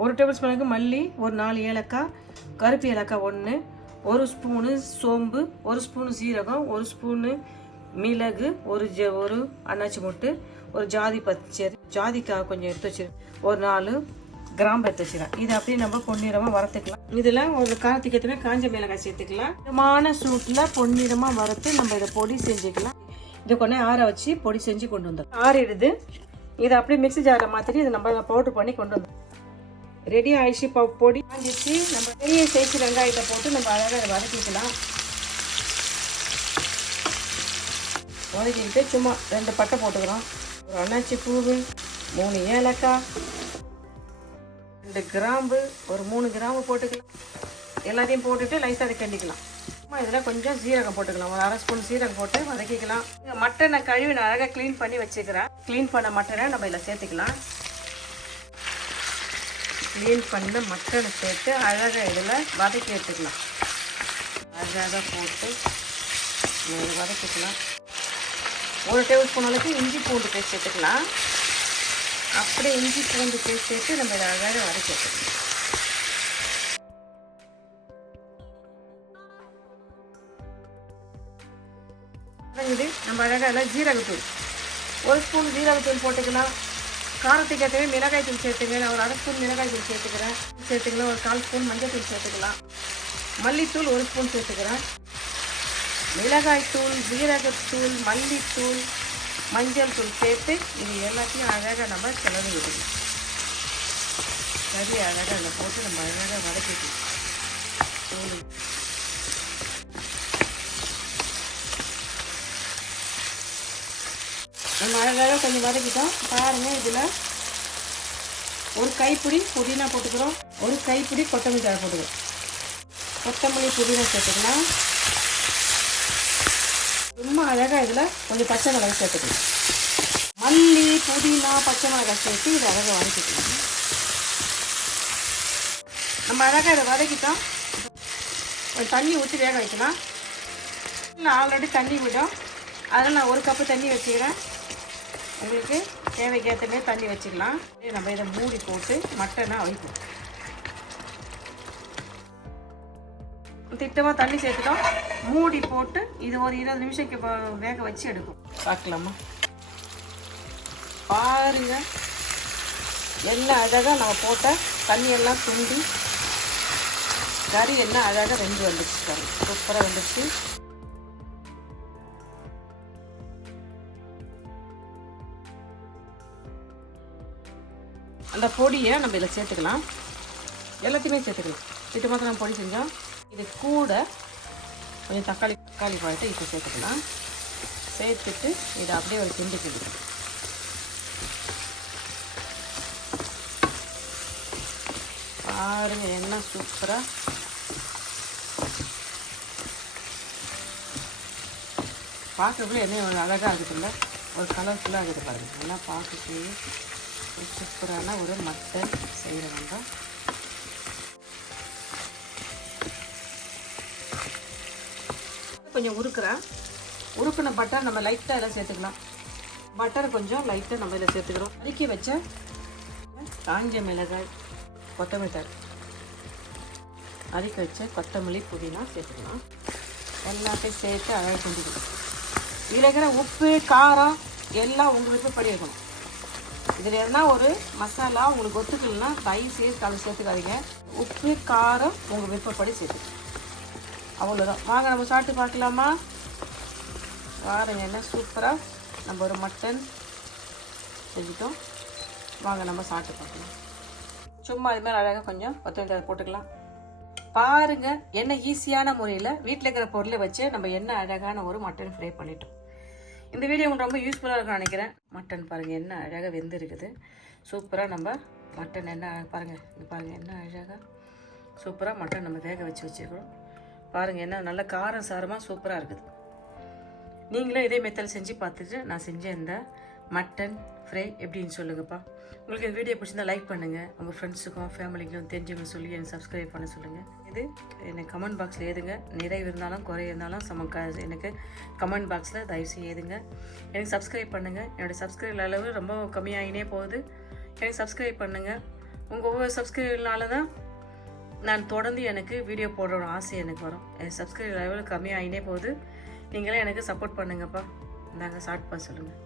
1 table ஸ்பூனுக்கு மல்லி, ஒரு 4 ஏலக்காய், கருப்பு ஏலக்காய் 1, 1 ஸ்பூனு சோம்பு, 1 ஸ்பூனு சீரகம், 1 ஸ்பூனு மிளகு, ஒரு அன்னாச்சி மொட்டு, ஒரு ஜாதி பச்சரி, ஜாதிக்காய் கொஞ்சம் எடுத்து வச்சிரு, ஒரு 4 கிராம்பு எடுத்து வச்சிடலாம். இதை அப்படியே நம்ம பொன்னிறமாக வறுத்துக்கலாம். இதில் ஒரு காரத்துக்கு ஏற்ற காஞ்ச மிளகாய் சேர்த்துக்கலாம். மிதமான சூட்டில் பொன்னிறமாக வறுத்து நம்ம இதை பொடி செஞ்சுக்கலாம். இதை கொஞ்சம் ஆற வச்சு பொடி செஞ்சு கொண்டு வந்தோம். ஆறிடுது. இதை அப்படியே மிக்ஸி ஜாரில் மாற்றிட்டு இதை நம்ம பவுடர் பண்ணி கொண்டு வந்தோம். ரெடி ஆயிடுச்சு. பொடி வாங்கிச்சு. நம்ம பெரிய சைஸ் வெங்காயத்தை போட்டு நம்ம அழகாக அதை வதக்கிக்கலாம். வதக்கிக்கிட்டு சும்மா 2 பட்டை போட்டுக்கிறோம், ஒரு அன்னாச்சி பூவு, 3 ஏலக்காய், 2 கிராம்பு, ஒரு 3 கிராம்பு போட்டுக்கலாம். எல்லாத்தையும் போட்டுட்டு லைட்டாக அதை கிண்டிக்கலாம். இதில் கொஞ்சம் சீரகம் போட்டுக்கலாம், ஒரு 1/2 ஸ்பூன் சீரகம் போட்டு வதக்கிக்கலாம். மட்டனை கழுவி நான் அழகாக க்ளீன் பண்ணி வச்சுக்கிறேன். க்ளீன் பண்ண மட்டனை நம்ம இதில் சேர்த்துக்கலாம். க்ளீன் பண்ண மட்டனை சேர்த்து அழகாக இதில் வதக்கி எடுத்துக்கலாம். அழகாக போட்டு வதக்கிக்கலாம். 1 டேபிள் ஸ்பூன் அளவுக்கு இஞ்சி பூண்டு பேஸ்ட் சேர்த்துக்கலாம். அப்படியே இஞ்சி பூண்டு பேஸ்ட் சேர்த்து நம்ம இதை அழகாக வதக்கி எடுத்துக்கலாம். இது நம்ம அழகாக எல்லாம் ஜீரகத்தூள், 1 ஸ்பூன் ஜீரகத்தூள் போட்டுக்கலாம். காரத்துக்கு ஏற்றவே மிளகாய் தூள் சேர்த்துங்க. நான் ஒரு 1/2 ஸ்பூன் மிளகாய் தூள் சேர்த்துக்கிறேன். ஒரு 1/4 ஸ்பூன் மஞ்சள் தூள் சேர்த்துக்கலாம். மல்லித்தூள் 1 ஸ்பூன் சேர்த்துக்கிறேன். மிளகாய் தூள், ஜீரகத்தூள், மல்லித்தூள், மஞ்சள் தூள் சேர்த்து இது எல்லாத்தையும் அழகாக நம்ம கிளறி விடணும். சரி, அழகாக அதில் போட்டு நம்ம அழகாக வதக்கிக்கலாம். நம்ம அழகாக கொஞ்சம் வதக்கிட்டோம். பாருங்கள், இதில் ஒரு கைப்பிடி புதினா போட்டுக்கிறோம், ஒரு கைப்பிடி கொத்தமல்லி தழை போட்டுக்கிறோம். கொத்தமல்லி புதினா சேர்த்துக்கலாம். சும்மா அழகாக இதில் கொஞ்சம் பச்சை மிளகாய் சேர்த்துக்கலாம். மல்லி, புதினா, பச்சை மிளகாய் சேர்த்து இதை அழகாக வதக்கிக்கலாம். நம்ம அழகாக இதை வதக்கிட்டோம். கொஞ்சம் தண்ணி ஊற்றி வேக வைக்கலாம். இல்லை, ஆல்ரெடி தண்ணி விடும். அதனால் நான் 1 கப்பு தண்ணி வச்சுக்கிறேன். உங்களுக்கு தேவைக்கேற்ற மாதிரி தண்ணி வச்சுக்கலாம். நம்ம இதை மூடி போட்டு மட்டனை அவிப்போம். திட்டமாக தண்ணி சேர்த்துட்டோம். மூடி போட்டு இது ஒரு 20 நிமிஷம் வேக வச்சு எடுக்கும். பார்க்கலாமா? பாருங்க, எண்ணெய் அழகாக நம்ம போட்ட தண்ணியெல்லாம் சுண்டி கறி எண்ணெய் அழகாக வெந்து வந்துச்சு. கறி சூப்பராக வந்துச்சு. அந்த பொடியை நம்ம இதில் சேர்த்துக்கலாம். எல்லாத்தையுமே சேர்த்துக்கலாம். திட்டமாக நம்ம பொடி செஞ்சோம். இது கூட கொஞ்சம் தக்காளி பழத்தை இப்போ சேர்த்துக்கலாம். சேர்த்துட்டு இதை அப்படியே ஒரு கிண்டி கிண்டிக்கலாம். பாருங்க, எண்ணெய் சூப்பராக பார்க்கறதுக்குள்ள எண்ணெய் ஒரு அழகாக இருக்குதுல்ல, ஒரு கலர்ஃபுல்லாக இருக்குது பாருங்கள். நல்லா பார்க்கறதுக்கு சூப்பரான ஒரு மட்டன் செய்கிறவங்க. கொஞ்சம் உருக்குன பட்டர் நம்ம லைட்டாக இதில் சேர்த்துக்கலாம். பட்டர் கொஞ்சம் லைட்டாக நம்ம இதில் சேர்த்துக்கிறோம். அரிக்கி வச்ச காஞ்ச மிளகாய், கொத்தமல்லி தழை, அரிக்க வச்ச கொத்தமல்லி, புதினா சேர்த்துக்கலாம். எல்லாத்தையும் சேர்த்து அழகாக செஞ்சுக்கலாம். இதில் இருக்கிற உப்பு, காரம் எல்லாம் உங்கள் விருப்பப்படி இருக்கணும். இதில் எதுனா ஒரு மசாலா உங்களுக்கு ஒத்துக்கலன்னா தயவு செய்து அதை சேர்த்துக்காதீங்க. உப்பு, காரம் உங்கள் விருப்பப்படி சேர்த்துக்கலாம். அவ்வளோதான். வாங்க நம்ம சாப்பிட்டு பார்க்கலாமா? பாருங்க, என்ன சூப்பராக நம்ம ஒரு மட்டன் செஞ்சுட்டோம். வாங்க நம்ம சாப்பிட்டு பார்க்கலாம். சும்மா இது மாதிரி அழகாக கொஞ்சம் கொத்தமல்லி போட்டுக்கலாம். பாருங்கள், என்ன ஈஸியான முறையில் வீட்டில் இருக்கிற பொருளை வச்சு நம்ம என்ன அழகான ஒரு மட்டன் ஃப்ரை பண்ணிட்டோம். இந்த வீடியோ உங்களுக்கு ரொம்ப யூஸ்ஃபுல்லாக இருக்கும்னு நினைக்கிறேன். மட்டன் பாருங்கள், என்ன அழகாக வெந்து இருக்குது. சூப்பராக நம்ம மட்டன் என்ன பாருங்கள், இது பாருங்கள், என்ன அழகாக சூப்பராக மட்டன் நம்ம வேக வச்சுருக்கோம். பாருங்கள், என்ன நல்ல காரம் சாரமாக சூப்பராக இருக்குது. நீங்களும் இதே மெத்தட் செஞ்சு பார்த்துட்டு நான் செஞ்ச இந்த மட்டன் ஃப்ரை எப்படின்னு சொல்லுங்கப்பா. உங்களுக்கு இந்த வீடியோ பிடிச்சிருந்தா லைக் பண்ணுங்கள். உங்கள் ஃப்ரெண்ட்ஸுக்கும் ஃபேமிலிக்கும் தெரிஞ்சவங்க சொல்லி எனக்கு சப்ஸ்கிரைப் பண்ண சொல்லுங்கள். இது எனக்கு கமெண்ட் பாக்ஸில் ஏதுங்க. நிறைய இருந்தாலும் குறை இருந்தாலும் எனக்கு கமெண்ட் பாக்ஸில் தயவுசெய்து ஏதுங்க. எனக்கு சப்ஸ்கிரைப் பண்ணுங்கள். என்னோடய சப்ஸ்கிரைப் அளவு ரொம்ப கம்மியாகினே போகுது. எனக்கு சப்ஸ்கிரைப் பண்ணுங்கள். உங்கள் ஒவ்வொரு சப்ஸ்கிரைபர்னால தான் நான் தொடர்ந்து எனக்கு வீடியோ போடுற ஒரு ஆசை எனக்கு வரும். என் சப்ஸ்கிரைபர் லெவல் கம்மியாகினே போகுது. நீங்களே எனக்கு சப்போர்ட் பண்ணுங்கப்பா. நாங்கள் ஸ்டார்ட் பண்ண சொல்லுங்கள்.